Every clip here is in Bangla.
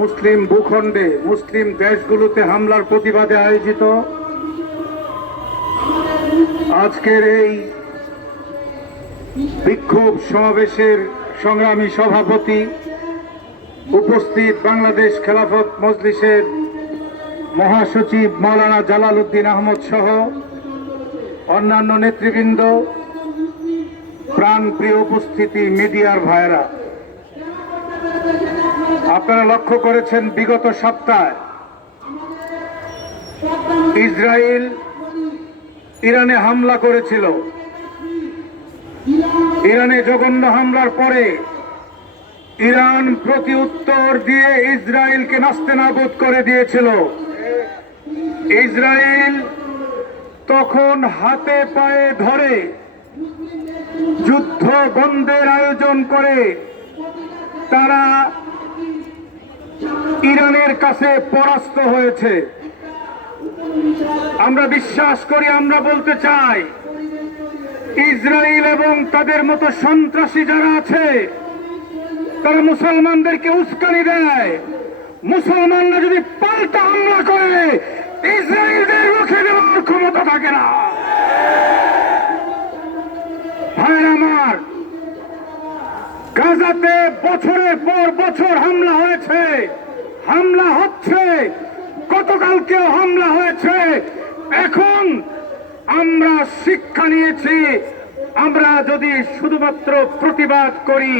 মুসলিম ভূখণ্ডে, মুসলিম দেশগুলোতে হামলার প্রতিবাদে আয়োজিত আজকের এই বিক্ষোভ সমাবেশের সংগ্রামী সভাপতি উপস্থিত বাংলাদেশ খেলাফত মজলিসের মহাসচিব মাওলানা জালাল উদ্দিন আহমদ সহ অন্যান্য নেতৃবৃন্দ, প্রাণপ্রিয় উপস্থিতি মিডিয়ার ভাইরা আপনারা লক্ষ্য করেছেন বিগত সপ্তাহে ইসরায়েল ইরানে হামলা করেছিল। ইরানে জঘন্য হামলার পরে ইরান প্রতি উত্তর দিয়ে ইসরায়েলকে নাস্তে নাবুদ করে দিয়েছিল। ইসরায়েল তখন হাতে পায়ে ধরে যুদ্ধ বন্ধের আয়োজন করে। তারা ইরানের কাছে পরাস্ত হয়েছে। আমরা বিশ্বাস করি, আমরা বলতে চাই, ইসরায়েল এবং তাদের মতো সন্ত্রাসী যারা আছে, তারা মুসলমানদেরকে উস্কানি দেয়। মুসলমানরা যদি পাল্টা হামলা করে, ইসরায়েলদের রুখে দেওয়ার ক্ষমতা থাকে না ভাইয়ের আমার গাজাতে বছরের পর বছর হামলা হয়েছে। হামলা হচ্ছে, গতকালকেও হামলা হয়েছে। এখন আমরা শিক্ষা নিয়েছি, আমরা যদি শুধুমাত্র প্রতিবাদ করি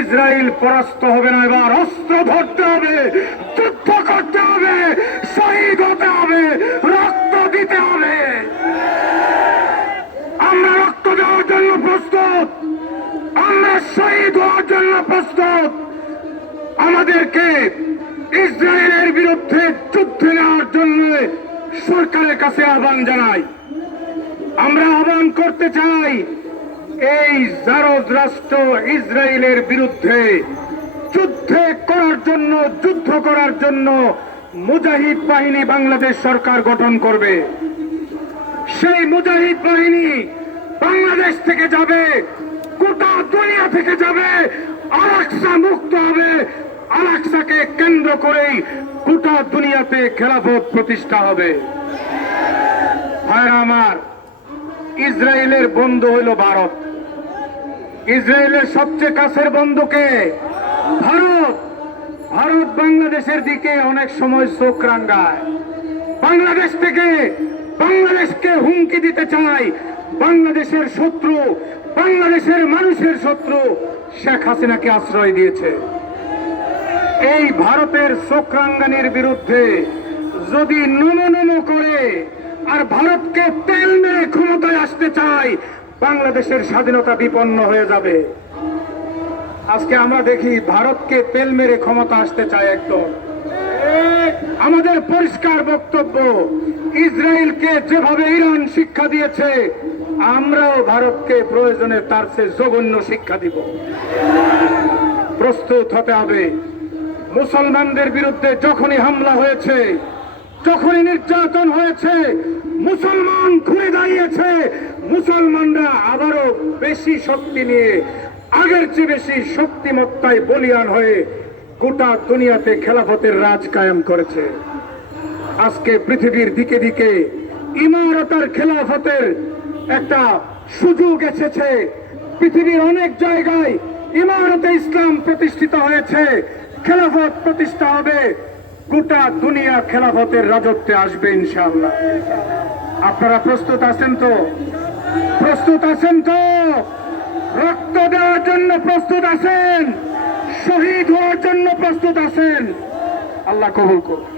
ইসরায়েল পরাস্ত হবে না, এবার অস্ত্র ধরতে হবে, যুদ্ধ করতে হবে, শহীদ হতে হবে, রক্ত দিতে হবে। আমরা রক্ত দেওয়ার জন্য প্রস্তুত। শহীদ হওয়ার জন্য প্রস্তুত। আমাদেরকে ইসরায়েলের বিরুদ্ধে যুদ্ধে নেওয়ার জন্য সরকারের কাছে আহ্বান জানাই। আমরা আহ্বান করতে চাই, এই জারজ রাষ্ট্র ইসরায়েলের বিরুদ্ধে যুদ্ধে করার জন্য, যুদ্ধ করার জন্য মুজাহিদ বাহিনী বাংলাদেশ সরকার গঠন করবে। সেই মুজাহিদ বাহিনী বাংলাদেশ থেকে যাবে। থেকে যাবে, আলাক্সা মুক্ত হবে। আলাক্সাকে কেন্দ্র করেই গোটা দুনিয়াতে খেলাফত প্রতিষ্ঠা হবে। ভাইরা আমার, ইসরায়েলের বন্ধু হইল ভারত। ইসরায়েলের সবচেয়ে কাছের বন্ধুকে ভারত। ভারত বাংলাদেশের দিকে অনেক সময় চোখ রাঙ্গায়। বাংলাদেশ থেকে বাংলাদেশকে হুমকি দিতে চায় বাংলাদেশের শত্রু বাংলাদেশের মানুষের শত্রু শেখ হাসিনাকে আশ্রয় দিয়েছে। এই ভারতের চোখরাঙ্গানির বিরুদ্ধে যদি নমো নমো করে আর ভারতকে তেল মেরে ক্ষমতায় আসতে চায়, বাংলাদেশের স্বাধীনতা বিপন্ন হয়ে যাবে। আজকে আমরা দেখি ভারতকে তেল মেরে ক্ষমতা আসতে চায় একদম আমাদের পরিষ্কার বক্তব্য, ইসরায়েলকে যেভাবে ইরান শিক্ষা দিয়েছে আমরাও ভারতকে প্রয়োজনে তার সে জঘন্য শিক্ষা দিব। প্রস্তুত হতে হবে। মুসলমানদের বিরুদ্ধে যখনই হামলা হয়েছে, যখনই নির্যাতন হয়েছে, মুসলমান ঘুরে দাঁড়িয়েছে, মুসলমানরা আবারও বেশি শক্তি নিয়ে, আগের চেয়ে বেশি শক্তিমত্তায় বলিয়ান হয়ে গোটা দুনিয়াতে খেলাফতের রাজ কায়েম করেছে। আজকে পৃথিবীর দিকে দিকে ইমারতার খেলাফতের একটা সুযোগ এসেছে। পৃথিবীর অনেক জায়গায় ইমারতে ইসলাম প্রতিষ্ঠিত হয়েছে। খেলাফত প্রতিষ্ঠা হবে। গোটা দুনিয়া খেলাফতের রাজত্বে আসবে ইনশাআল্লাহ। আপনারা প্রস্তুত আছেন তো? প্রস্তুত আছেন তো? রক্ত দেওয়ার জন্য প্রস্তুত আছেন? শহীদ হওয়ার জন্য প্রস্তুত আছেন? আল্লাহ কবুল করুন।